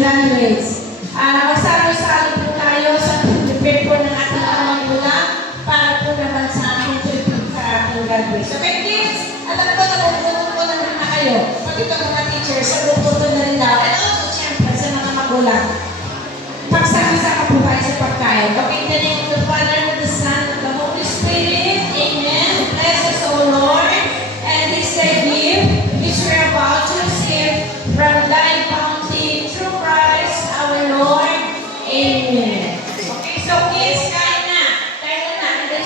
Graduates. Magsalo-salo po tayo sa prepare po ng ating mga magulang para po naman sa ating prepare sa ating graduates. Okay, kids? Alam ko, nabubuto po na rin na kayo. Pati ito mga teachers, nabubuto na rin daw. And also, siyempre, sa mga magulang. Pagsama-sama po tayo sa pagkain. Okay, in the name of the Father, and of the Son, and of the Holy Spirit. Amen. Bless us, O Lord.